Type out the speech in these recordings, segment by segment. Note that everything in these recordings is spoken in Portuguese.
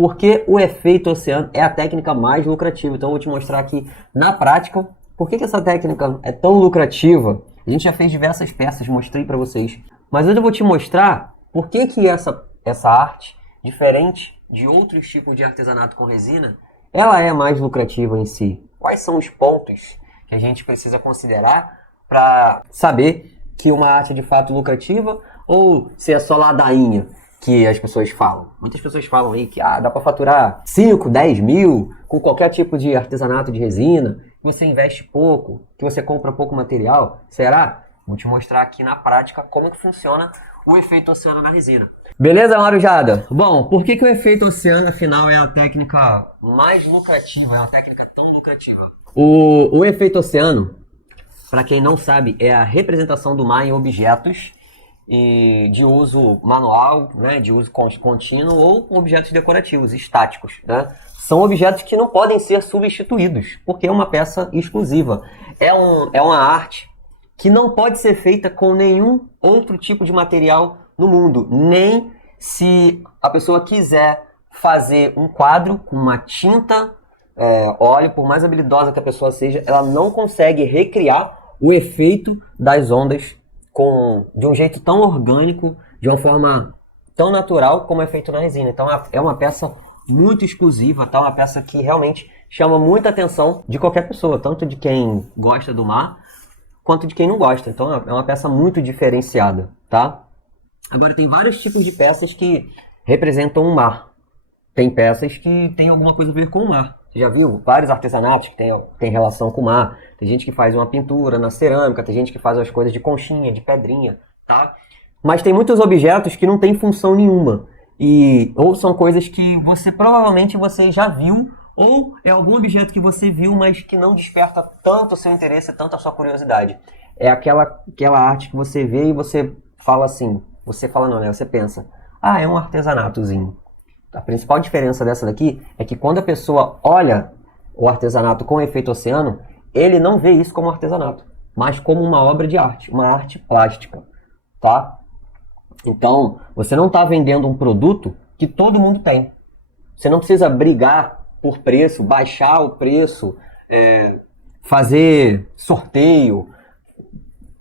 por que o efeito oceano é a técnica mais lucrativa. Então eu vou te mostrar aqui na prática por que essa técnica é tão lucrativa. A gente já fez diversas peças, mostrei para vocês. Mas hoje eu vou te mostrar por que essa arte, diferente de outros tipos de artesanato com resina, ela é mais lucrativa em si. Quais são os pontos que a gente precisa considerar para saber que uma arte é de fato lucrativa ou se é só ladainha que as pessoas falam. Muitas pessoas falam aí que dá para faturar 5, 10 mil com qualquer tipo de artesanato de resina, que você investe pouco, que você compra pouco material. Será? Vou te mostrar aqui na prática como que funciona o efeito oceano na resina. Beleza, Marujada? Bom, por que o efeito oceano, afinal, é a técnica mais lucrativa, é uma técnica tão lucrativa? O efeito oceano, para quem não sabe, é a representação do mar em objetos de uso manual, né, de uso contínuo ou objetos decorativos, estáticos. Né? São objetos que não podem ser substituídos, porque é uma peça exclusiva. É uma arte que não pode ser feita com nenhum outro tipo de material no mundo, nem se a pessoa quiser fazer um quadro com uma tinta, óleo, por mais habilidosa que a pessoa seja, ela não consegue recriar o efeito das ondas de um jeito tão orgânico, de uma forma tão natural como é feito na resina. Então é uma peça muito exclusiva, tá? Uma peça que realmente chama muita atenção de qualquer pessoa, tanto de quem gosta do mar, quanto de quem não gosta. Então é uma peça muito diferenciada, tá? Agora tem vários tipos de peças que representam o mar. Tem peças que têm alguma coisa a ver com o mar. Você já viu vários artesanatos que tem relação com o mar? Tem gente que faz uma pintura na cerâmica, tem gente que faz as coisas de conchinha, de pedrinha, tá? Mas tem muitos objetos que não têm função nenhuma. Ou são coisas que provavelmente você já viu, ou é algum objeto que você viu, mas que não desperta tanto o seu interesse, tanto a sua curiosidade. É aquela arte que você vê e você fala assim, você pensa, é um artesanatozinho. A principal diferença dessa daqui é que quando a pessoa olha o artesanato com efeito oceano, ele não vê isso como artesanato, mas como uma obra de arte, uma arte plástica, tá? Então, você não está vendendo um produto que todo mundo tem. Você não precisa brigar por preço, baixar o preço, fazer sorteio,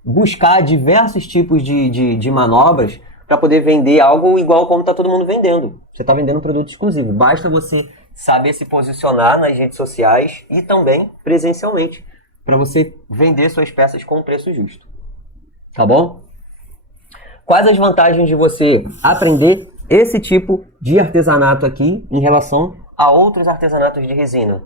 buscar diversos tipos de manobras para poder vender algo igual como está todo mundo vendendo. Você está vendendo um produto exclusivo. Basta você saber se posicionar nas redes sociais e também presencialmente para você vender suas peças com um preço justo. Tá bom? Quais as vantagens de você aprender esse tipo de artesanato aqui em relação a outros artesanatos de resina?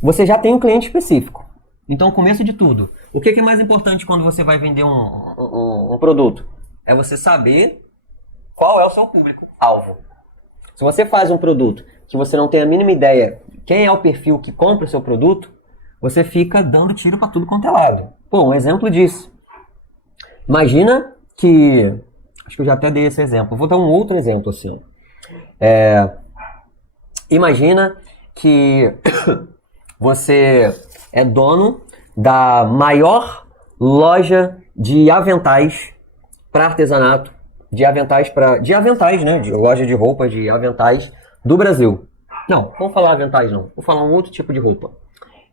Você já tem um cliente específico. Então, começo de tudo, o que é mais importante quando você vai vender um produto? É você saber qual é o seu público-alvo. Se você faz um produto que você não tem a mínima ideia quem é o perfil que compra o seu produto, você fica dando tiro para tudo quanto é lado. Um exemplo disso. Imagina que... Acho que eu já até dei esse exemplo. Vou dar um outro exemplo assim. Imagina que você é dono da maior loja de aventais para artesanato, de aventais, né? De loja de roupas, de aventais do Brasil. Não, vamos falar aventais não. Vou falar um outro tipo de roupa.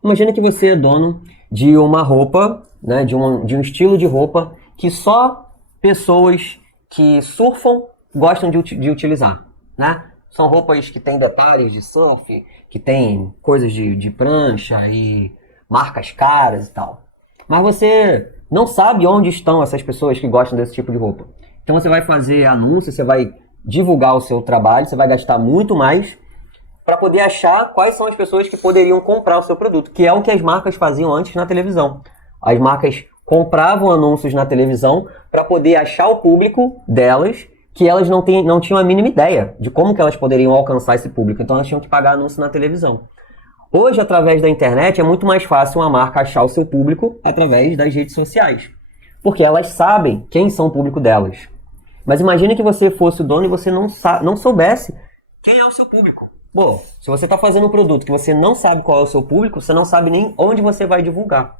Imagina que você é dono de uma roupa, né? De um estilo de roupa que só pessoas que surfam gostam de utilizar, né? São roupas que têm detalhes de surf, que tem coisas de prancha e marcas caras e tal. Mas você não sabe onde estão essas pessoas que gostam desse tipo de roupa. Então você vai fazer anúncios, você vai divulgar o seu trabalho, você vai gastar muito mais para poder achar quais são as pessoas que poderiam comprar o seu produto, que é o que as marcas faziam antes na televisão. As marcas compravam anúncios na televisão para poder achar o público delas, que elas não tinham a mínima ideia de como que elas poderiam alcançar esse público. Então elas tinham que pagar anúncio na televisão. Hoje, através da internet, é muito mais fácil uma marca achar o seu público através das redes sociais. Porque elas sabem quem são o público delas. Mas imagine que você fosse o dono e você não soubesse quem é o seu público. Bom, se você está fazendo um produto que você não sabe qual é o seu público, você não sabe nem onde você vai divulgar.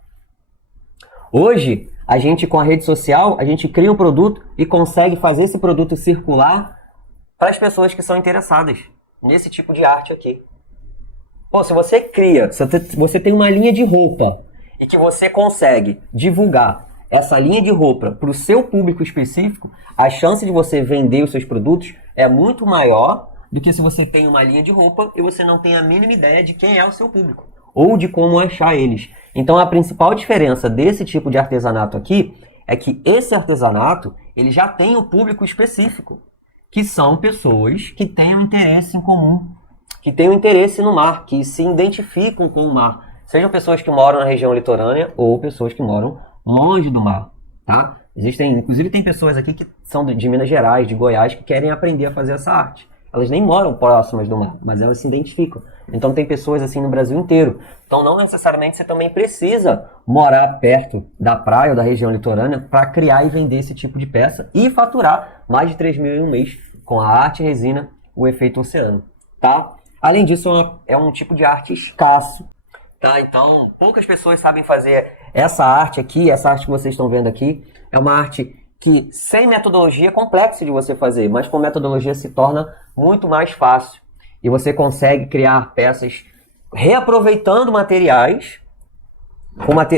Hoje, a gente com a rede social, a gente cria um produto e consegue fazer esse produto circular para as pessoas que são interessadas. nesse tipo de arte aqui. Pô, se você cria, se você tem uma linha de roupa e que você consegue divulgar essa linha de roupa para o seu público específico, a chance de você vender os seus produtos é muito maior do que se você tem uma linha de roupa e você não tem a mínima ideia de quem é o seu público ou de como achar eles. Então a principal diferença desse tipo de artesanato aqui é que esse artesanato ele já tem o público específico, que são pessoas que têm um interesse em comum, que têm um interesse no mar, que se identificam com o mar. Sejam pessoas que moram na região litorânea ou pessoas que moram longe do mar, tá? Inclusive tem pessoas aqui que são de Minas Gerais, de Goiás, que querem aprender a fazer essa arte. Elas nem moram próximas do mar, mas elas se identificam. Então tem pessoas assim no Brasil inteiro. Então não necessariamente você também precisa morar perto da praia ou da região litorânea para criar e vender esse tipo de peça e faturar mais de 3 mil em um mês com a arte resina, o efeito oceano, tá? Além disso, é um tipo de arte escasso, tá? Então poucas pessoas sabem fazer essa arte aqui, essa arte que vocês estão vendo aqui. É uma arte que sem metodologia é complexa de você fazer, mas com metodologia se torna muito mais fácil. E você consegue criar peças reaproveitando materiais,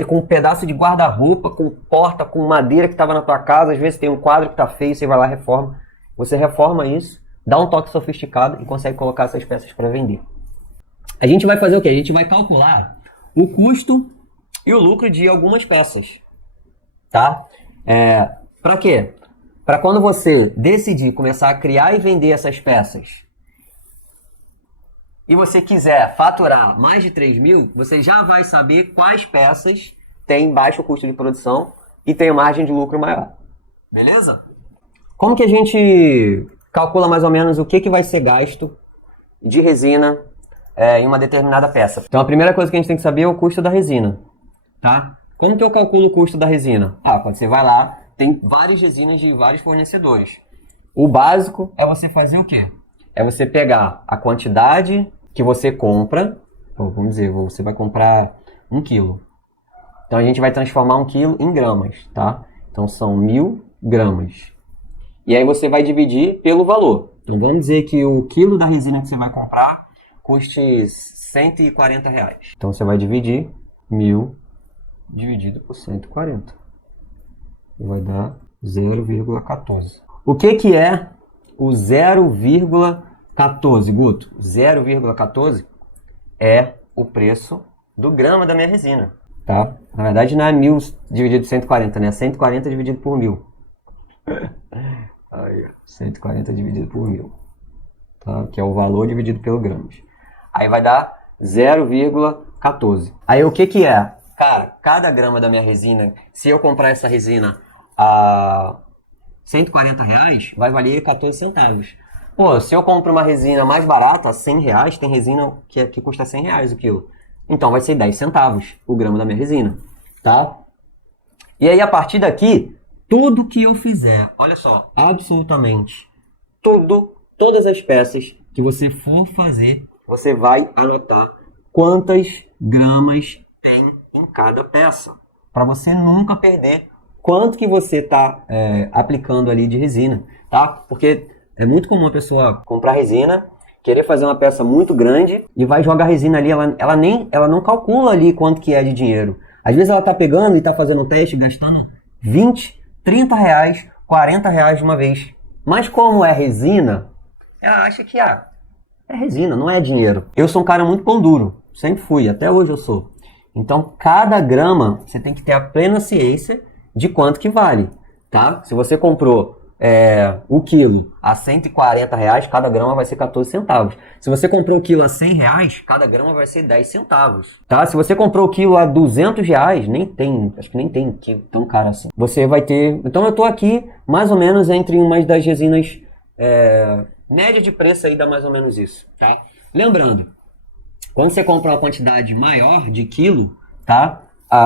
com um pedaço de guarda-roupa, com porta, com madeira que estava na tua casa. Às vezes tem um quadro que está feio, você vai lá e reforma. Você reforma isso, dá um toque sofisticado e consegue colocar essas peças para vender. A gente vai fazer o quê? A gente vai calcular o custo e o lucro de algumas peças, tá? Para quê? Para quando você decidir começar a criar e vender essas peças e você quiser faturar mais de 3 mil, você já vai saber quais peças têm baixo custo de produção e têm margem de lucro maior. Beleza? Como que a gente calcula mais ou menos o que vai ser gasto de resina em uma determinada peça? Então a primeira coisa que a gente tem que saber é o custo da resina, tá? Como que eu calculo o custo da resina? Quando você vai lá, tem várias resinas de vários fornecedores. O básico é você fazer o quê? É você pegar a quantidade que você compra. Vamos dizer, você vai comprar 1 quilo. Então a gente vai transformar 1 quilo em gramas, tá? Então são 1000 gramas. E aí você vai dividir pelo valor. Então vamos dizer que o quilo da resina que você vai comprar custe R$140. Então você vai dividir 1000 dividido por 140. Vai dar 0,14. O que é o 0,14, Guto? 0,14 é o preço do grama da minha resina, tá? Na verdade não é 1000 dividido por 140, né? 140 dividido por 1000. Aí, 140 dividido por 1000, tá? Que é o valor dividido pelo gramas. Aí vai dar 0,14. Aí o que é? Cara, cada grama da minha resina, se eu comprar essa resina a R$140, vai valer 14 centavos. Pô, se eu compro uma resina mais barata, a R$100, tem resina que custa R$100 o quilo. Então vai ser 10 centavos o grama da minha resina, tá? E aí a partir daqui, tudo que eu fizer, olha só, absolutamente todas as peças que você for fazer, você vai anotar quantas gramas tem em cada peça, para você nunca perder quanto que você está aplicando ali de resina, tá? Porque é muito comum a pessoa comprar resina, querer fazer uma peça muito grande e vai jogar resina ali, ela não calcula ali quanto que é de dinheiro. Às vezes ela está pegando e está fazendo um teste, gastando 20, 30 reais, 40 reais de uma vez. Mas como é resina, ela acha que é resina, não é dinheiro. Eu sou um cara muito pão duro, sempre fui, até hoje eu sou. Então, cada grama, você tem que ter a plena ciência de quanto que vale, tá? Se você comprou o quilo a R$140, cada grama vai ser 14 centavos. Se você comprou o quilo a R$100, cada grama vai ser 10 centavos, tá? Se você comprou o quilo a R$200, acho que nem tem quilo tão caro assim. Você vai ter... Então, eu tô aqui mais ou menos entre umas das resinas... média de preço aí dá mais ou menos isso, tá? Lembrando, quando você compra uma quantidade maior de quilo, tá?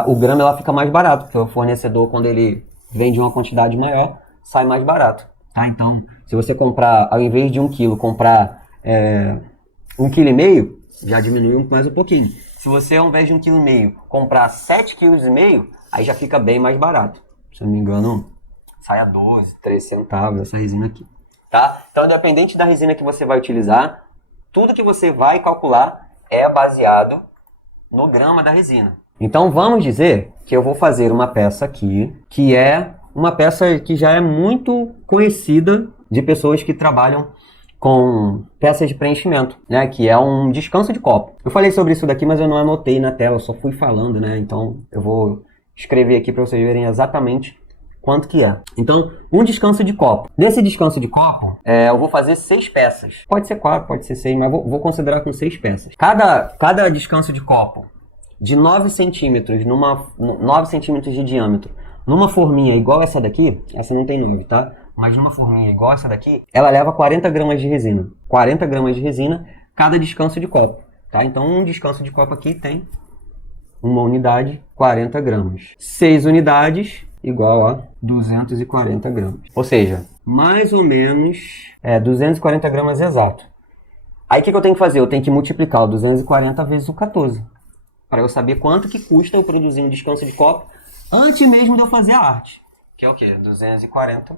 O grama ela fica mais barato, porque o fornecedor, quando ele vende uma quantidade maior, sai mais barato, tá? Então, se você comprar, ao invés de 1 quilo, comprar 1,5 kg, já diminui mais um pouquinho. Se você, ao invés de 1,5 kg, comprar 7,5 kg, aí já fica bem mais barato. Se eu não me engano, sai a 12, 13 centavos essa resina aqui, tá? Então, independente da resina que você vai utilizar, Tudo que você vai calcular é baseado no grama da resina. Então vamos dizer que eu vou fazer uma peça aqui, que é uma peça que já é muito conhecida de pessoas que trabalham com peças de preenchimento, né? Que é um descanso de copo. Eu falei sobre isso daqui, mas eu não anotei na tela, eu só fui falando, né? Então eu vou escrever aqui para vocês verem exatamente quanto que é. Então, um descanso de copo. Nesse descanso de copo, eu vou fazer 6 peças. Pode ser 4, pode ser 6, mas vou considerar com 6 peças. Cada descanso de copo de 9 centímetros, 9 centímetros de diâmetro, numa forminha igual essa daqui, essa não tem 9, tá? Mas numa forminha igual essa daqui, ela leva 40 gramas de resina. 40 gramas de resina cada descanso de copo, tá? Então, um descanso de copo aqui tem uma unidade, 40 gramas. 6 unidades, igual a 240 gramas. Ou seja, mais ou menos 240 gramas exato. Aí o que eu tenho que fazer? Eu tenho que multiplicar o 240 vezes o 14. Para eu saber quanto que custa eu produzir um descanso de copo antes mesmo de eu fazer a arte. Que é o quê? 240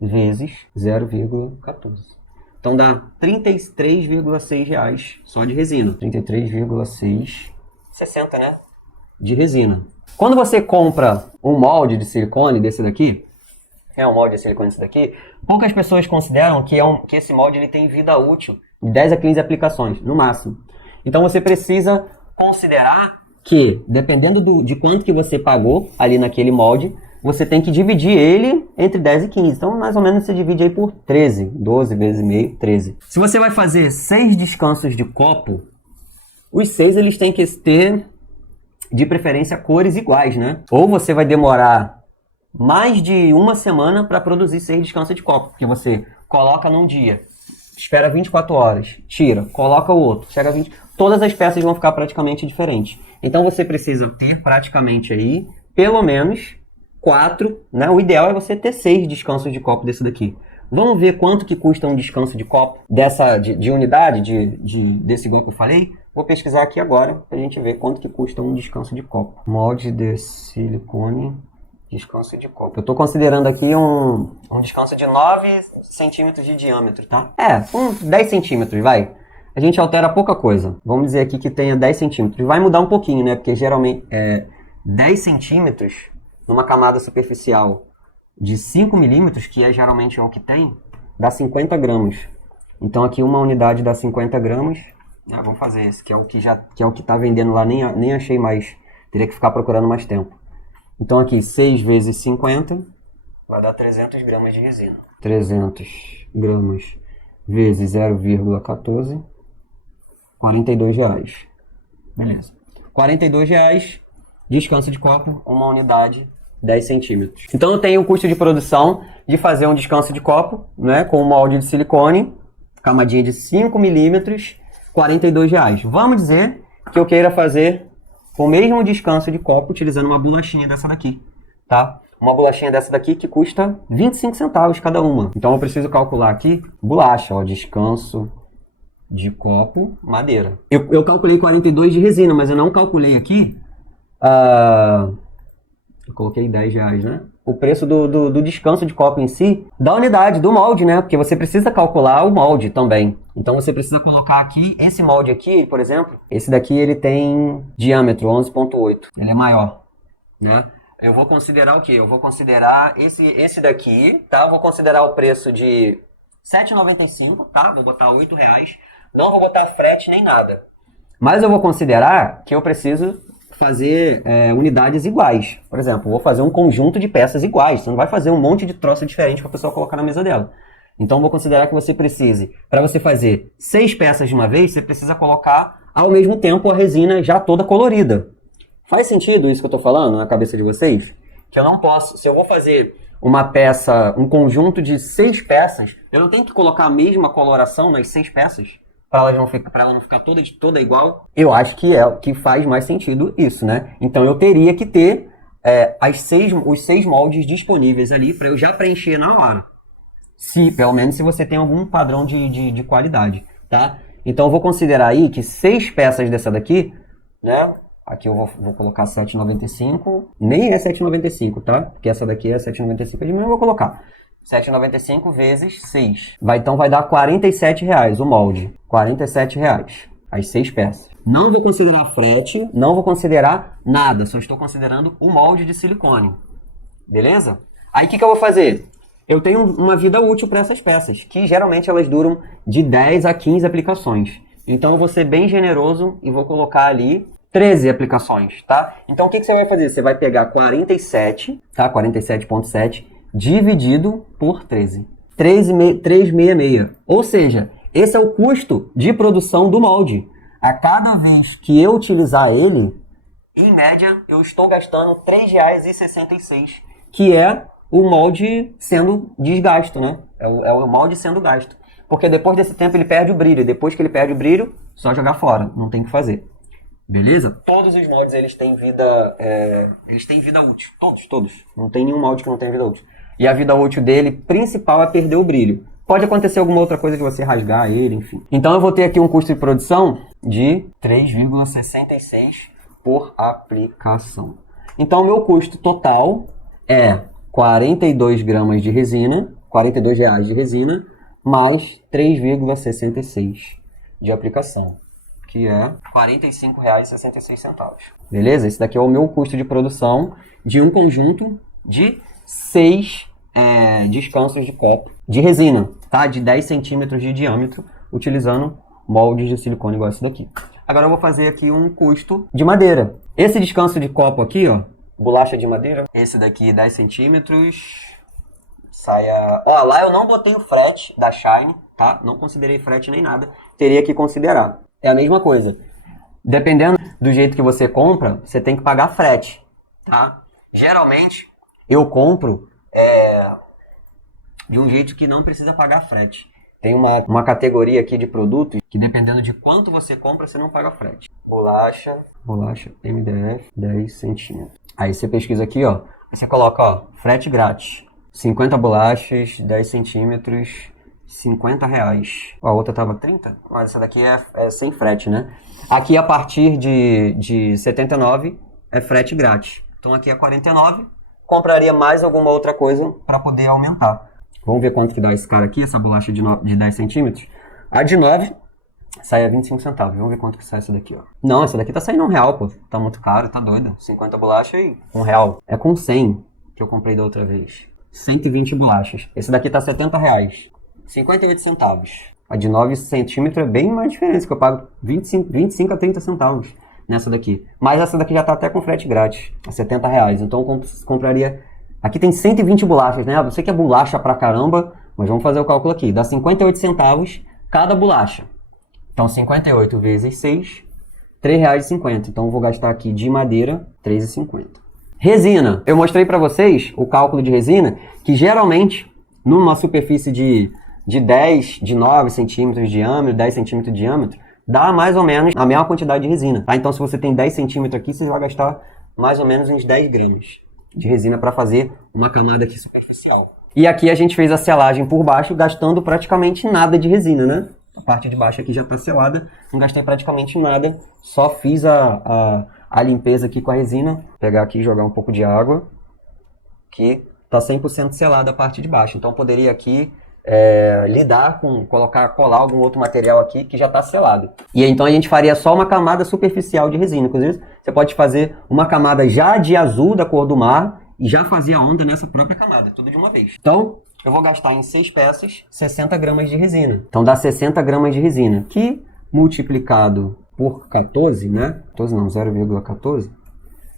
vezes 0,14. Então dá R$ 33,6 reais só de resina. 33,6, 60, né? De resina. Quando você compra um molde de silicone desse daqui, um molde de silicone desse daqui, poucas pessoas consideram que esse molde ele tem vida útil de 10 a 15 aplicações, no máximo. Então você precisa considerar que, dependendo de quanto que você pagou ali naquele molde, você tem que dividir ele entre 10 e 15. Então, mais ou menos, você divide aí por 13. 12 vezes meio, 13. Se você vai fazer 6 descansos de copo, os 6 eles têm que ter, de preferência, cores iguais, né? Ou você vai demorar mais de uma semana para produzir 6 descansos de copo. Porque você coloca num dia, espera 24 horas, tira, coloca o outro, chega a 20... Todas as peças vão ficar praticamente diferentes. Então você precisa ter praticamente aí, pelo menos, 4, né? O ideal é você ter 6 descansos de copo desse daqui. Vamos ver quanto que custa um descanso de copo de unidade, desse igual que eu falei? Vou pesquisar aqui agora pra gente ver quanto que custa um descanso de copo. Molde de silicone, descanso de copo. Eu tô considerando aqui um descanso de 9 centímetros de diâmetro, tá? 10 centímetros, vai. A gente altera pouca coisa. Vamos dizer aqui que tenha 10 centímetros. Vai mudar um pouquinho, né? Porque geralmente 10 centímetros numa camada superficial de 5 milímetros, que geralmente é o que tem, dá 50 gramas. Então aqui uma unidade dá 50 gramas. Vamos fazer esse, que é o que está vendendo lá, nem achei mais. Teria que ficar procurando mais tempo. Então aqui 6 vezes 50 vai dar 300 gramas de resina. 300 gramas vezes 0,14, R$42. Beleza. R$42, descanso de copo, uma unidade, 10 centímetros. Então eu tenho o custo de produção de fazer um descanso de copo, né, com um molde de silicone, camadinha de 5 milímetros, R$42. Vamos dizer que eu queira fazer o mesmo descanso de copo utilizando uma bolachinha dessa daqui, tá? Uma bolachinha dessa daqui que custa 25 centavos cada uma. Então eu preciso calcular aqui, bolacha, ó, descanso de copo, madeira. Eu calculei 42 de resina, mas eu não calculei aqui, eu coloquei R$10, né? O preço do descanso de copo em si, da unidade, do molde, né? Porque você precisa calcular o molde também. Então você precisa colocar aqui, esse molde aqui, por exemplo, esse daqui ele tem diâmetro 11,8. Ele é maior, né? Eu vou considerar o quê? Eu vou considerar esse daqui, tá? Vou considerar o preço de R$7,95, tá? Vou botar R$8. Não vou botar frete nem nada. Mas eu vou considerar que eu preciso fazer unidades iguais. Por exemplo, vou fazer um conjunto de peças iguais. Você não vai fazer um monte de troça diferente para a pessoa colocar na mesa dela. Então, vou considerar que você precise, para você fazer 6 peças de uma vez, você precisa colocar ao mesmo tempo a resina já toda colorida. Faz sentido isso que eu estou falando na cabeça de vocês? Que eu não posso, se eu vou fazer uma peça, um conjunto de 6 peças, eu não tenho que colocar a mesma coloração nas 6 peças? Para ela não ficar toda igual, eu acho que faz mais sentido isso, né? Então eu teria que ter os 6 moldes disponíveis ali para eu já preencher na hora. Pelo menos se você tem algum padrão de qualidade, tá? Então eu vou considerar aí que 6 peças dessa daqui, né? Aqui eu vou colocar 7,95, nem é 7,95, tá? Porque essa daqui é 7,95 de mim, eu vou colocar 7,95 vezes 6. Então vai dar R$ 47 o molde. R$ 47. As 6 peças. Não vou considerar frete, não vou considerar nada. Só estou considerando o molde de silicone. Beleza? Aí o que eu vou fazer? Eu tenho uma vida útil para essas peças, que geralmente elas duram de 10 a 15 aplicações. Então eu vou ser bem generoso e vou colocar ali 13 aplicações, tá? Então o que você vai fazer? Você vai pegar 47, tá? 47,7 dividido por 13. 366. Ou seja, esse é o custo de produção do molde. A cada vez que eu utilizar ele, em média, eu estou gastando R$ 3,66, que é o molde sendo desgasto, né? É o molde sendo gasto. Porque depois desse tempo ele perde o brilho. E depois que ele perde o brilho, só jogar fora. Não tem o que fazer. Beleza? Todos os moldes eles têm vida útil. Todos. Não tem nenhum molde que não tenha vida útil. E a vida útil dele, principal, é perder o brilho. Pode acontecer alguma outra coisa de você rasgar ele, enfim. Então eu vou ter aqui um custo de produção de 3,66 por aplicação. Então o meu custo total é 42 gramas de resina, R$ 42 de resina, mais 3,66 de aplicação, que é R$ 45,66. Beleza? Esse daqui é o meu custo de produção de um conjunto de 6 descansos de copo de resina, tá? De 10 centímetros de diâmetro, utilizando moldes de silicone igual esse daqui. Agora eu vou fazer aqui um custo de madeira. Esse descanso de copo aqui, ó, bolacha de madeira, esse daqui 10 centímetros, saia... Ó, lá eu não botei o frete da Shine, tá? Não considerei frete nem nada, teria que considerar. É a mesma coisa. Dependendo do jeito que você compra, você tem que pagar frete, tá? Geralmente, eu compro de um jeito que não precisa pagar frete. Tem uma categoria aqui de produtos que dependendo de quanto você compra, você não paga frete. Bolacha MDF 10 centímetros. Aí você pesquisa aqui, ó. Você coloca, ó, frete grátis. 50 bolachas, 10 centímetros, R$ 50. A outra tava 30? Mas essa daqui é sem frete, né? Aqui a partir de 79 é frete grátis. Então aqui é 49. Compraria mais alguma outra coisa para poder aumentar. Vamos ver quanto que dá esse cara aqui, essa bolacha de 10 centímetros. A de 9 sai a 25 centavos. Vamos ver quanto que sai essa daqui, ó. Não, essa daqui tá saindo R$ 1, pô. Tá muito caro, tá doida. 50 bolachas e R$ 1. É com 100 que eu comprei da outra vez. 120 bolachas. Esse daqui tá R$ 70,58 centavos. A de 9 centímetros é bem mais diferente, que eu pago 25 a 30 centavos nessa daqui. Mas essa daqui já tá até com frete grátis, a R$ 70. Então eu compraria... Aqui tem 120 bolachas, né? Eu sei que é bolacha pra caramba, mas vamos fazer o cálculo aqui. Dá 58 centavos cada bolacha. Então 58 vezes 6, R$ 3,50. Então eu vou gastar aqui de madeira R$ 3,50. Resina. Eu mostrei para vocês o cálculo de resina, que geralmente numa superfície de 9 centímetros de diâmetro, 10 centímetros de diâmetro, dá mais ou menos a mesma quantidade de resina. Tá? Então se você tem 10 centímetros aqui, você vai gastar mais ou menos uns 10 gramas de resina para fazer uma camada aqui superficial. E aqui a gente fez a selagem por baixo, gastando praticamente nada de resina, né? A parte de baixo aqui já está selada, não gastei praticamente nada, só fiz a limpeza aqui com a resina. Vou pegar aqui e jogar um pouco de água, que está 100% selada a parte de baixo. Então eu poderia aqui lidar com, colar algum outro material aqui que já está selado. E então a gente faria só uma camada superficial de resina. Inclusive, você pode fazer uma camada já de azul da cor do mar e já fazer a onda nessa própria camada, tudo de uma vez. Então, eu vou gastar em 6 peças 60 gramas de resina. Então dá 60 gramas de resina, que multiplicado por 14, né? 14 não, 0,14,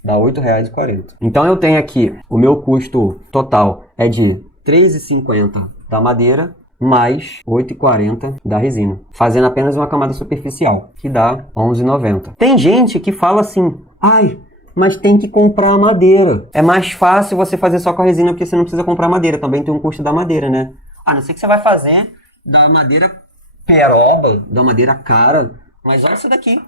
dá R$ 8,40. Então eu tenho aqui, o meu custo total é de R$ 3,50 da madeira, mais R$ 8,40 da resina, fazendo apenas uma camada superficial, que dá R$ 11,90. Tem gente que fala assim, ai, mas tem que comprar madeira. É mais fácil você fazer só com a resina, porque você não precisa comprar madeira, também tem um custo da madeira, né? A não ser que você vai fazer da madeira peroba, da madeira cara, mas olha isso daqui.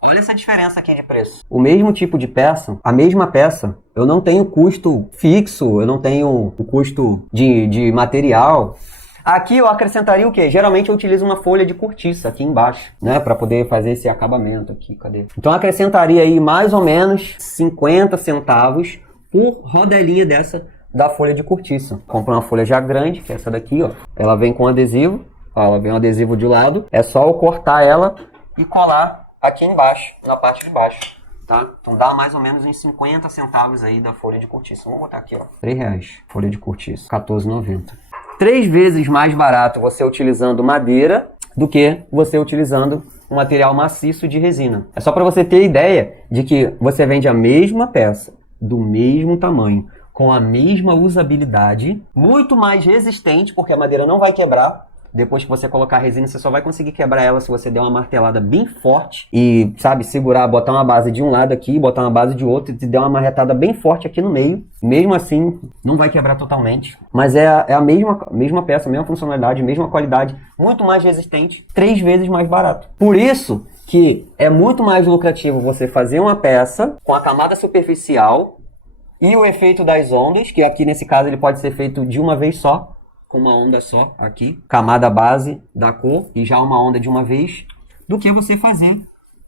Olha essa diferença aqui de preço. O mesmo tipo de peça, a mesma peça, eu não tenho custo fixo, eu não tenho o custo de material. Aqui eu acrescentaria o quê? Geralmente eu utilizo uma folha de cortiça aqui embaixo, né? Para poder fazer esse acabamento aqui, cadê? Então eu acrescentaria aí mais ou menos 50 centavos por rodelinha dessa da folha de cortiça. Compra uma folha já grande, que é essa daqui, ó. Ela vem com adesivo, ó, ela vem um adesivo de lado. É só eu cortar ela e colar aqui embaixo, na parte de baixo, tá? Então dá mais ou menos uns 50 centavos aí da folha de cortiça. Vamos botar aqui, ó. R$3, folha de cortiça, R$14,90. 3 vezes mais barato você utilizando madeira do que você utilizando um material maciço de resina. É só para você ter ideia de que você vende a mesma peça, do mesmo tamanho, com a mesma usabilidade, muito mais resistente, porque a madeira não vai quebrar. Depois que você colocar a resina, você só vai conseguir quebrar ela se você der uma martelada bem forte e, sabe, segurar, botar uma base de um lado aqui, botar uma base de outro e der uma marretada bem forte aqui no meio. Mesmo assim, não vai quebrar totalmente. Mas é a mesma peça, mesma funcionalidade, mesma qualidade, muito mais resistente, 3 vezes mais barato. Por isso que é muito mais lucrativo você fazer uma peça com a camada superficial e o efeito das ondas, que aqui nesse caso ele pode ser feito de uma vez só, com uma onda só aqui, camada base da cor e já uma onda de uma vez, do que você fazer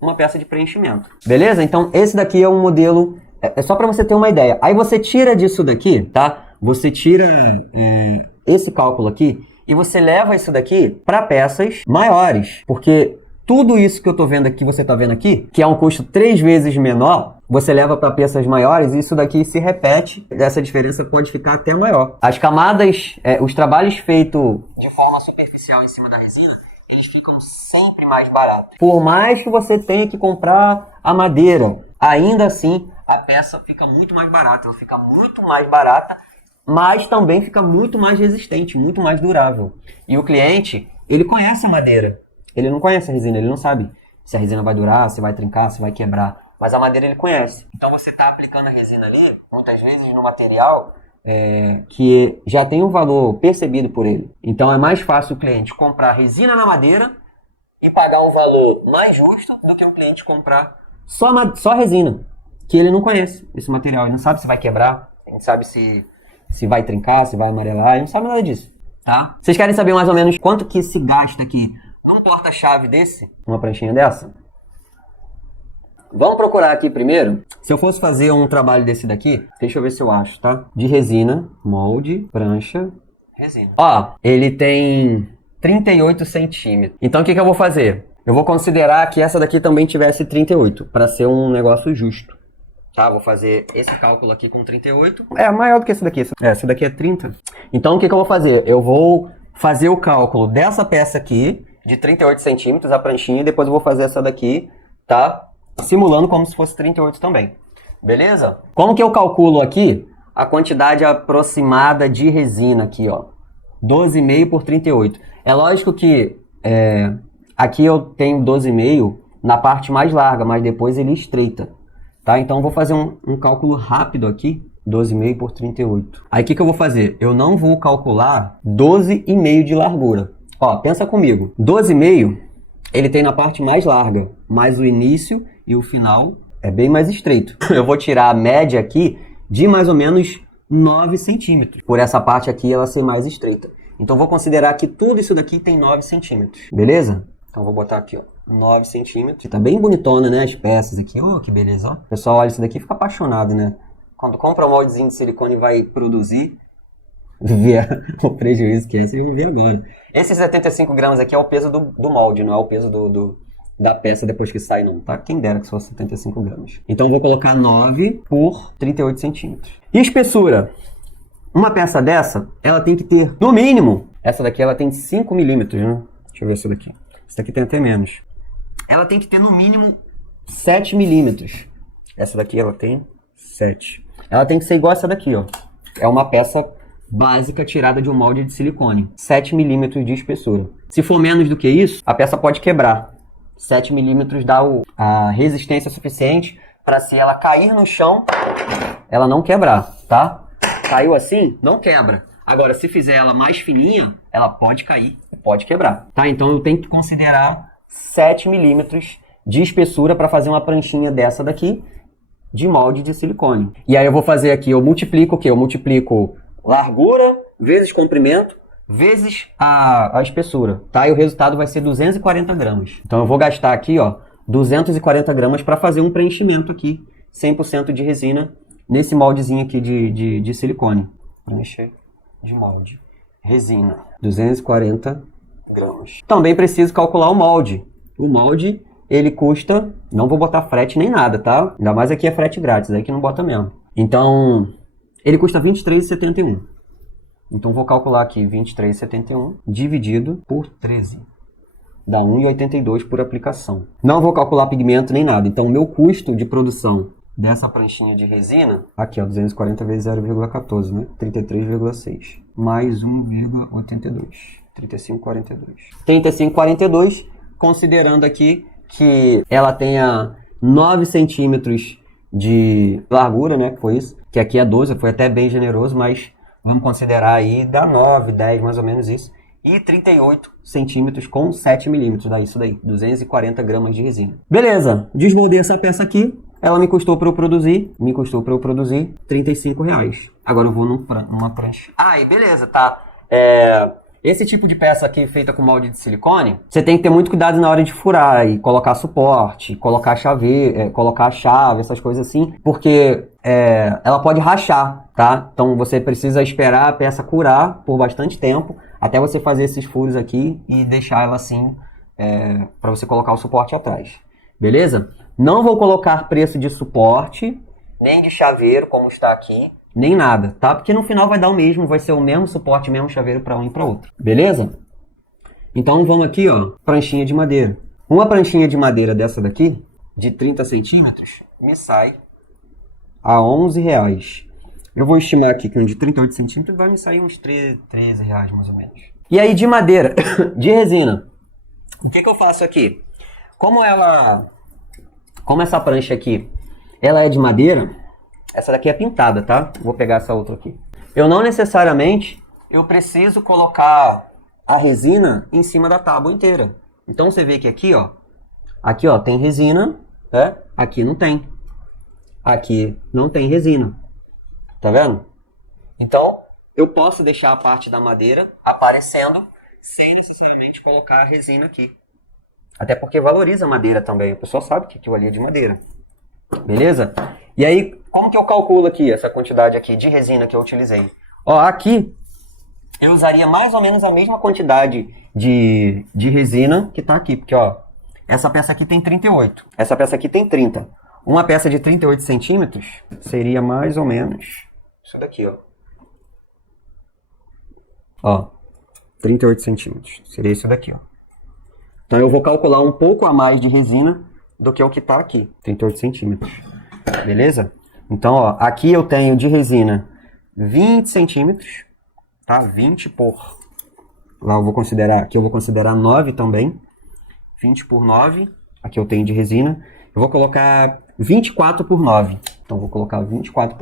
uma peça de preenchimento. Beleza? Então esse daqui é um modelo, é só para você ter uma ideia. Aí você tira disso daqui, tá? Você tira esse cálculo aqui e você leva isso daqui para peças maiores, porque tudo isso que eu tô vendo aqui, você tá vendo aqui, que é um custo 3 vezes menor, você leva para peças maiores e isso daqui se repete. Essa diferença pode ficar até maior. As camadas, os trabalhos feitos de forma superficial em cima da resina, eles ficam sempre mais baratos. Por mais que você tenha que comprar a madeira, ainda assim a peça fica muito mais barata. Ela fica muito mais barata, mas também fica muito mais resistente, muito mais durável. E o cliente, ele conhece a madeira. Ele não conhece a resina, ele não sabe se a resina vai durar, se vai trincar, se vai quebrar. Mas a madeira ele conhece. Então você está aplicando a resina ali, muitas vezes no material que já tem um valor percebido por ele. Então é mais fácil o cliente comprar resina na madeira e pagar um valor mais justo do que o cliente comprar só resina, que ele não conhece esse material. Ele não sabe se vai quebrar, ele não sabe se vai trincar, se vai amarelar, ele não sabe nada disso. Tá? Vocês querem saber mais ou menos quanto que se gasta aqui num porta-chave desse? Uma pranchinha dessa? Vamos procurar aqui primeiro. Se eu fosse fazer um trabalho desse daqui, deixa eu ver se eu acho, tá? De resina, molde, prancha, resina. Ó, ele tem 38 centímetros. Então o que eu vou fazer? Eu vou considerar que essa daqui também tivesse 38, para ser um negócio justo. Tá? Vou fazer esse cálculo aqui com 38. É maior do que esse daqui. Esse daqui é 30. Então o que eu vou fazer? Eu vou fazer o cálculo dessa peça aqui, de 38 centímetros, a pranchinha, e depois eu vou fazer essa daqui, tá? Simulando como se fosse 38 também. Beleza? Como que eu calculo aqui a quantidade aproximada de resina aqui, ó? 12,5 por 38. É lógico que aqui eu tenho 12,5 na parte mais larga, mas depois ele estreita. Tá? Então eu vou fazer um cálculo rápido aqui. 12,5 por 38. Aí o que eu vou fazer? Eu não vou calcular 12,5 de largura. Ó, pensa comigo. 12,5 ele tem na parte mais larga, mas o início e o final é bem mais estreito. Eu vou tirar a média aqui de mais ou menos 9 centímetros. Por essa parte aqui ela ser mais estreita. Então vou considerar que tudo isso daqui tem 9 centímetros. Beleza? Então vou botar aqui, ó, 9 centímetros. Tá bem bonitona, né? As peças aqui. Oh, que beleza, ó. O pessoal olha isso daqui e fica apaixonado, né? Quando compra um moldezinho de silicone e vai produzir, ver o prejuízo que é, vocês vão ver agora. Esses 75 gramas aqui é o peso do molde, não é o peso da peça depois que sai não, tá? Quem dera que fosse 75 gramas. Então eu vou colocar 9 por 38 centímetros. E espessura? Uma peça dessa, ela tem que ter, no mínimo, essa daqui ela tem 5 milímetros, né? Deixa eu ver essa daqui. Essa daqui tem até menos. Ela tem que ter no mínimo 7 milímetros. Essa daqui ela tem 7. Ela tem que ser igual essa daqui, ó. É uma peça básica tirada de um molde de silicone. 7 milímetros de espessura. Se for menos do que isso, a peça pode quebrar. 7 milímetros dá a resistência suficiente para, se ela cair no chão, ela não quebrar, tá? Caiu assim, não quebra. Agora, se fizer ela mais fininha, ela pode cair, pode quebrar, tá? Então eu tenho que considerar 7 milímetros de espessura para fazer uma pranchinha dessa daqui de molde de silicone. E aí eu vou fazer aqui, eu multiplico o quê? Eu multiplico largura vezes comprimento vezes a espessura, tá? E o resultado vai ser 240 gramas. Então eu vou gastar aqui, ó, 240 gramas para fazer um preenchimento aqui, 100% de resina, nesse moldezinho aqui de silicone. prancha de molde. Resina, 240 gramas. Também preciso calcular o molde. O molde, ele custa... Não vou botar frete nem nada, tá? Ainda mais aqui é frete grátis, aí que não bota mesmo. Então, ele custa R$ 23,71. Então, vou calcular aqui 23,71 dividido por 13. Dá 1,82 por aplicação. Não vou calcular pigmento nem nada. Então, o meu custo de produção dessa pranchinha de resina, aqui ó, 240 vezes 0,14, né? 33,6. Mais 1,82. 35,42. 35,42, considerando aqui que ela tenha 9 centímetros de largura, né? Que foi isso. Que aqui é 12, foi até bem generoso, mas vamos considerar aí, dá 9, 10, mais ou menos isso. E 38 centímetros com 7 milímetros, dá isso daí, 240 gramas de resina. Beleza, desmoldei essa peça aqui, ela me custou para eu produzir R$35. Agora eu vou numa prancha. Ah, e beleza, tá. Esse tipo de peça aqui feita com molde de silicone, você tem que ter muito cuidado na hora de furar e colocar suporte, colocar a chave, essas coisas assim, porque ela pode rachar, tá? Então você precisa esperar a peça curar por bastante tempo, até você fazer esses furos aqui e deixar ela assim, para você colocar o suporte atrás. Beleza? Não vou colocar preço de suporte, nem de chaveiro, como está aqui. Nem nada, tá? Porque no final vai dar o mesmo, vai ser o mesmo suporte, mesmo chaveiro para um e para outro. Beleza? Então vamos aqui, ó, pranchinha de madeira. Uma pranchinha de madeira dessa daqui, de 30 centímetros, me sai a R$11. Eu vou estimar aqui que um de 38 centímetros vai me sair uns R$13 mais ou menos. E aí de madeira, de resina, o que eu faço aqui? Como essa prancha aqui, ela é de madeira... Essa daqui é pintada, tá? Vou pegar essa outra aqui. Eu não necessariamente preciso colocar a resina em cima da tábua inteira. Então você vê que aqui ó, tem resina, né? Aqui não tem. Aqui não tem resina. Tá vendo? Então eu posso deixar a parte da madeira aparecendo sem necessariamente colocar a resina aqui. Até porque valoriza a madeira também. O pessoal sabe que aquilo ali é de madeira. Beleza? E aí, como que eu calculo aqui essa quantidade aqui de resina que eu utilizei? Ó, aqui eu usaria mais ou menos a mesma quantidade de resina que tá aqui, porque ó, essa peça aqui tem 38, essa peça aqui tem 30. Uma peça de 38 centímetros seria mais ou menos isso daqui, ó. Ó, 38 centímetros, seria isso daqui, ó. Então eu vou calcular um pouco a mais de resina do que o que tá aqui, 38 centímetros. Beleza? Então, ó, aqui eu tenho de resina 20 centímetros, tá? 20 por... Lá eu vou considerar 9 também. 20 por 9, aqui eu tenho de resina. Eu vou colocar 24 por 9. Então, vou colocar 24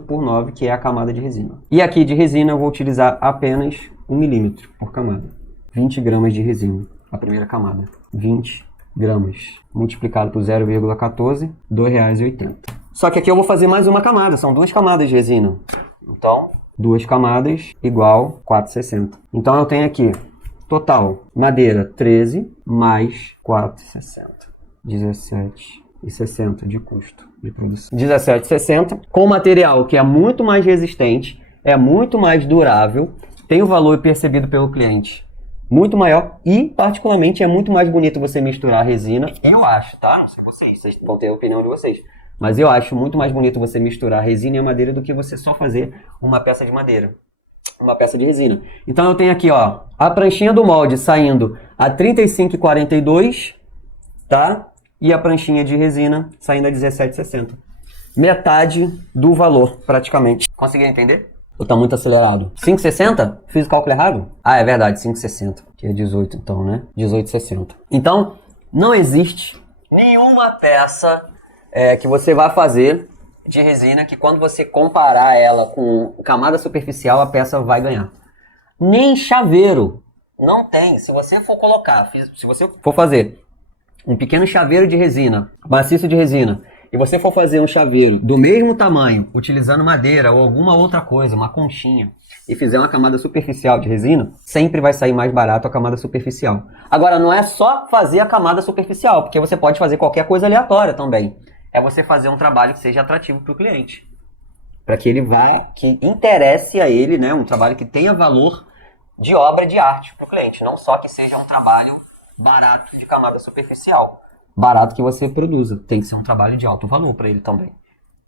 por 9, que é a camada de resina. E aqui de resina eu vou utilizar apenas 1 milímetro por camada. 20 gramas de resina, a primeira camada. 20 gramas multiplicado por 0,14, R$ 2,80. Só que aqui eu vou fazer mais uma camada, são 2 camadas de resina. Então, 2 camadas igual 4,60. Então eu tenho aqui, total, madeira 13 mais 4,60. 17,60 de custo de produção. 17,60 com material que é muito mais resistente, é muito mais durável, tem o valor percebido pelo cliente muito maior e, particularmente, é muito mais bonito você misturar a resina. Eu acho, tá? Não sei vocês vão ter a opinião de vocês. Mas eu acho muito mais bonito você misturar a resina e a madeira do que você só fazer uma peça de madeira. Uma peça de resina. Então eu tenho aqui, ó, a pranchinha do molde saindo a R$ 35,42, tá? E a pranchinha de resina saindo a R$ 17,60. Metade do valor, praticamente. Conseguiu entender? Ou tá muito acelerado? 5,60? Fiz o cálculo errado? Ah, é verdade, 5,60. Que é 18 então, né? 18,60. Então, não existe nenhuma peça que você vai fazer de resina que quando você comparar ela com camada superficial, a peça vai ganhar. Nem chaveiro. Não tem. Se você for colocar, se você for fazer um pequeno chaveiro de resina, maciço de resina, e você for fazer um chaveiro do mesmo tamanho, utilizando madeira ou alguma outra coisa, uma conchinha, e fizer uma camada superficial de resina, sempre vai sair mais barato a camada superficial. Agora, não é só fazer a camada superficial, porque você pode fazer qualquer coisa aleatória também. É você fazer um trabalho que seja atrativo para o cliente. para que ele vá, que interesse a ele, né, um trabalho que tenha valor de obra de arte para o cliente, não só que seja um trabalho barato de camada superficial. Barato que você produza, tem que ser um trabalho de alto valor para ele também,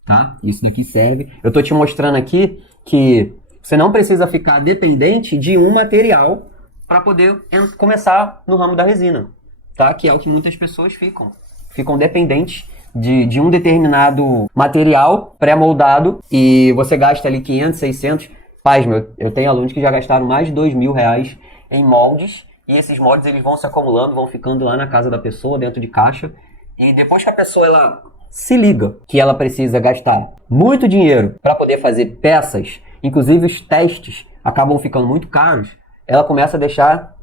tá? Isso daqui serve. Eu tô te mostrando aqui que você não precisa ficar dependente de um material para poder começar no ramo da resina, tá? Que é o que muitas pessoas ficam dependentes de um determinado material pré-moldado e você gasta ali 500, 600. Paz, eu tenho alunos que já gastaram mais de R$ 2.000 em moldes e esses moldes eles vão se acumulando, vão ficando lá na casa da pessoa, dentro de caixa, e depois que a pessoa ela se liga que ela precisa gastar muito dinheiro para poder fazer peças, inclusive os testes acabam ficando muito caros, ela começa a deixar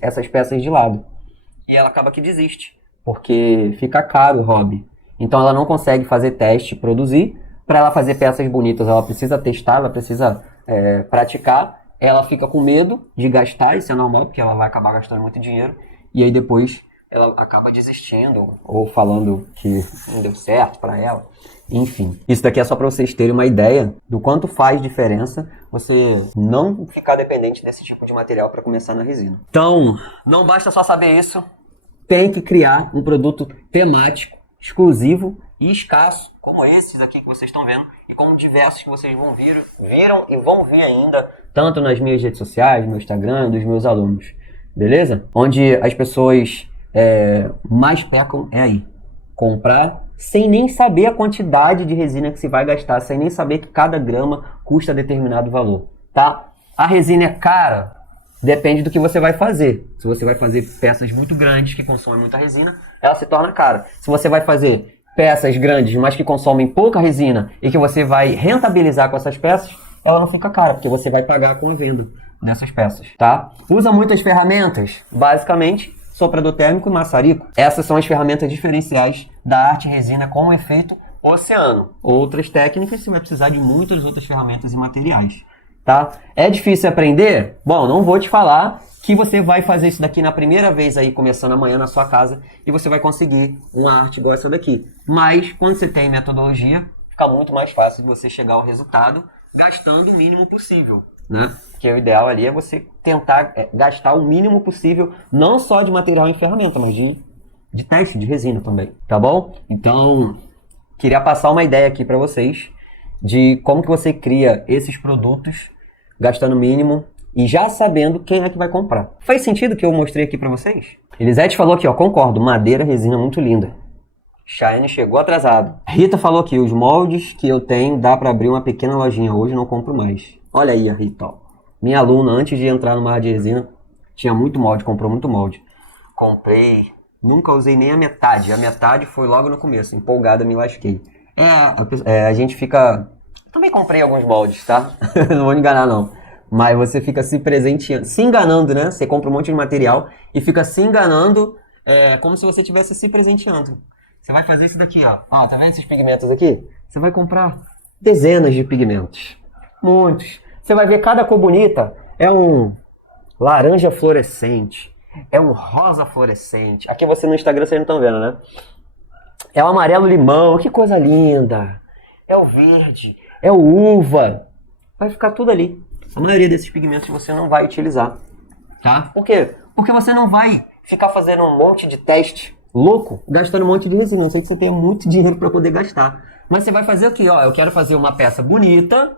essas peças de lado e ela acaba que desiste, porque fica caro o hobby. Então ela não consegue fazer teste, produzir. Para ela fazer peças bonitas, ela precisa testar, ela precisa praticar. Ela fica com medo de gastar, isso é normal, porque ela vai acabar gastando muito dinheiro. E aí depois ela acaba desistindo ou falando que não deu certo para ela. Enfim, isso daqui é só para vocês terem uma ideia do quanto faz diferença você não ficar dependente desse tipo de material para começar na resina. Então, não basta só saber isso, tem que criar um produto temático, exclusivo e escasso, como esses aqui que vocês estão vendo, e como diversos que vocês viram e vão ver ainda, tanto nas minhas redes sociais, no Instagram, dos meus alunos, beleza? Onde as pessoas mais pecam é aí, comprar sem nem saber a quantidade de resina que se vai gastar, sem nem saber que cada grama custa determinado valor, tá? A resina é cara, depende do que você vai fazer. Se você vai fazer peças muito grandes que consomem muita resina, ela se torna cara. Se você vai fazer peças grandes, mas que consomem pouca resina e que você vai rentabilizar com essas peças, ela não fica cara, porque você vai pagar com a venda dessas peças, tá? Usa muitas ferramentas, basicamente soprador térmico e maçarico. Essas são as ferramentas diferenciais da arte resina com o efeito oceano. Outras técnicas você vai precisar de muitas outras ferramentas e materiais. Tá? É difícil aprender? Bom, não vou te falar que você vai fazer isso daqui na primeira vez aí, começando amanhã na sua casa, e você vai conseguir uma arte igual essa daqui. Mas, quando você tem metodologia, fica muito mais fácil de você chegar ao resultado gastando o mínimo possível, né? Porque o ideal ali é você tentar gastar o mínimo possível, não só de material e ferramenta, mas de teste, de resina também, tá bom? Então, queria passar uma ideia aqui para vocês de como que você cria esses produtos gastando o mínimo e já sabendo quem é que vai comprar. Faz sentido o que eu mostrei aqui pra vocês? Elisete falou aqui, ó, concordo, madeira, resina muito linda. Cheyenne chegou atrasado. Rita falou aqui, os moldes que eu tenho dá pra abrir uma pequena lojinha, hoje não compro mais. Olha aí a Rita, ó. Minha aluna, antes de entrar no mar de resina, tinha muito molde, comprou muito molde. Comprei, nunca usei nem a metade foi logo no começo, empolgada, me lasquei. A gente fica... Também comprei alguns moldes, tá? Não vou enganar, não. Mas você fica se presenteando, se enganando, né? Você compra um monte de material e fica se enganando como se você estivesse se presenteando. Você vai fazer isso daqui, ó. Ah, tá vendo esses pigmentos aqui? Você vai comprar dezenas de pigmentos. Muitos. Você vai ver cada cor bonita. É um laranja fluorescente. É um rosa fluorescente. Aqui você no Instagram vocês não estão vendo, né? É o amarelo limão. Que coisa linda. É o verde. É o uva. Vai ficar tudo ali. A maioria desses pigmentos você não vai utilizar, tá? Por quê? Porque você não vai ficar fazendo um monte de teste louco, gastando um monte de resina. Eu sei que você tem muito dinheiro para poder gastar. Mas você vai fazer aqui, ó. Eu quero fazer uma peça bonita,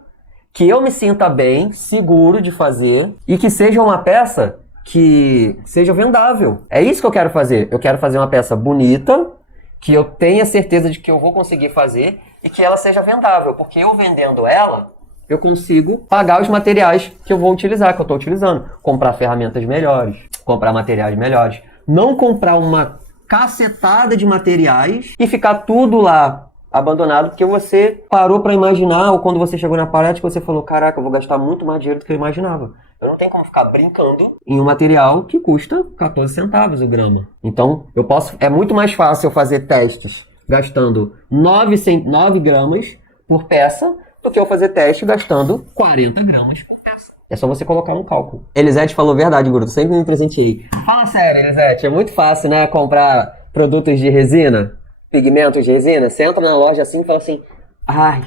que eu me sinta bem, seguro de fazer, e que seja uma peça que seja vendável. É isso que eu quero fazer. Eu quero fazer uma peça bonita, que eu tenha certeza de que eu vou conseguir fazer, e que ela seja vendável. Porque eu vendendo ela, eu consigo pagar os materiais que eu vou utilizar, que eu estou utilizando. Comprar ferramentas melhores, comprar materiais melhores. Não comprar uma cacetada de materiais e ficar tudo lá abandonado porque você parou para imaginar, ou quando você chegou na prática você falou, caraca, eu vou gastar muito mais dinheiro do que eu imaginava. Eu não tenho como ficar brincando em um material que custa 14 centavos o grama. Então, é muito mais fácil eu fazer testes gastando 9 gramas por peça do que eu fazer teste gastando 40 gramas por peça. É só você colocar no cálculo. Elisete falou verdade, Guruto. Sempre me presenteei. Fala sério, Elisete. É muito fácil, né? Comprar produtos de resina, pigmentos de resina. Você entra na loja assim e fala assim, ai,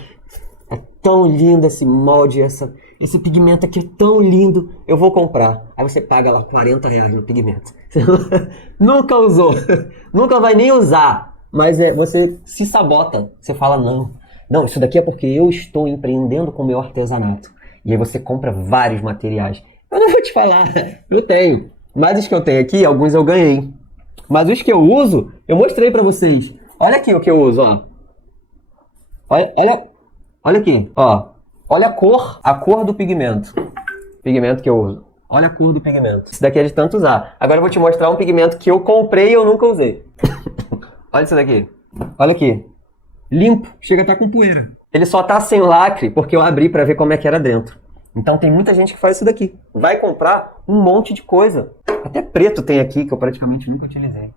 é tão lindo esse molde, esse pigmento aqui é tão lindo, eu vou comprar. Aí você paga lá R$ 40 no pigmento. Você nunca usou, nunca vai nem usar, mas você se sabota. Você fala, não, isso daqui é porque eu estou empreendendo com o meu artesanato. E aí você compra vários materiais. Eu não vou te falar, eu tenho. Mas os que eu tenho aqui, alguns eu ganhei. Mas os que eu uso, eu mostrei pra vocês. Olha aqui o que eu uso, ó. Olha aqui, ó. Olha a cor do pigmento. Pigmento que eu uso. Olha a cor do pigmento. Esse daqui é de tanto usar. Agora eu vou te mostrar um pigmento que eu comprei e eu nunca usei. Olha isso daqui. Olha aqui. Limpo. Chega a estar com poeira. Ele só tá sem lacre porque eu abri pra ver como é que era dentro. Então tem muita gente que faz isso daqui. Vai comprar um monte de coisa. Até preto tem aqui, que eu praticamente nunca utilizei.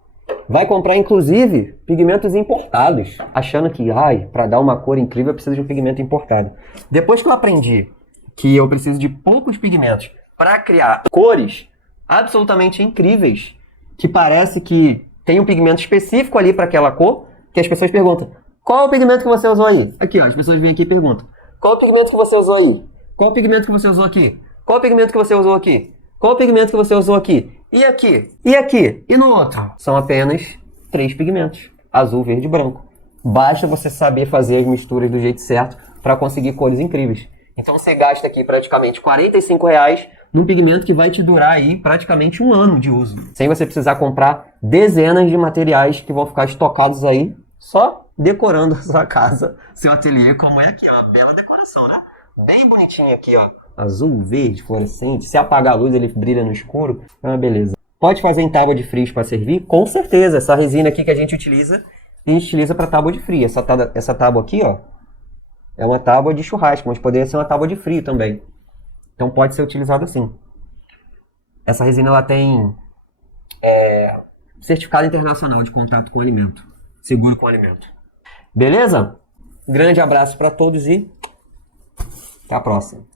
Vai comprar, inclusive, pigmentos importados. Achando que, pra dar uma cor incrível eu preciso de um pigmento importado. Depois que eu aprendi que eu preciso de poucos pigmentos para criar cores absolutamente incríveis, que parece que tem um pigmento específico ali para aquela cor, que as pessoas perguntam, qual é o pigmento que você usou aí? Aqui, ó, as pessoas vêm aqui e perguntam, qual é o pigmento que você usou aí? Qual o pigmento que você usou aqui? Qual o pigmento que você usou aqui? Qual o pigmento que você usou aqui? E aqui? E aqui? E no outro? São apenas 3 pigmentos. Azul, verde e branco. Basta você saber fazer as misturas do jeito certo para conseguir cores incríveis. Então você gasta aqui praticamente R$ 45 num pigmento que vai te durar aí praticamente um ano de uso. Sem você precisar comprar dezenas de materiais que vão ficar estocados aí, só decorando a sua casa, seu ateliê, como é aqui, ó. Uma bela decoração, né? Bem bonitinho aqui, ó. Azul, verde, fluorescente. Se apagar a luz, ele brilha no escuro. Ah, beleza. Pode fazer em tábua de frios para servir? Com certeza. Essa resina aqui que a gente utiliza para tábua de frio. Essa tábua aqui, ó, é uma tábua de churrasco, mas poderia ser uma tábua de frio também. Então pode ser utilizado assim. Essa resina ela tem certificado internacional de contato com o alimento. Seguro com o alimento. Beleza? Grande abraço para todos e até a próxima.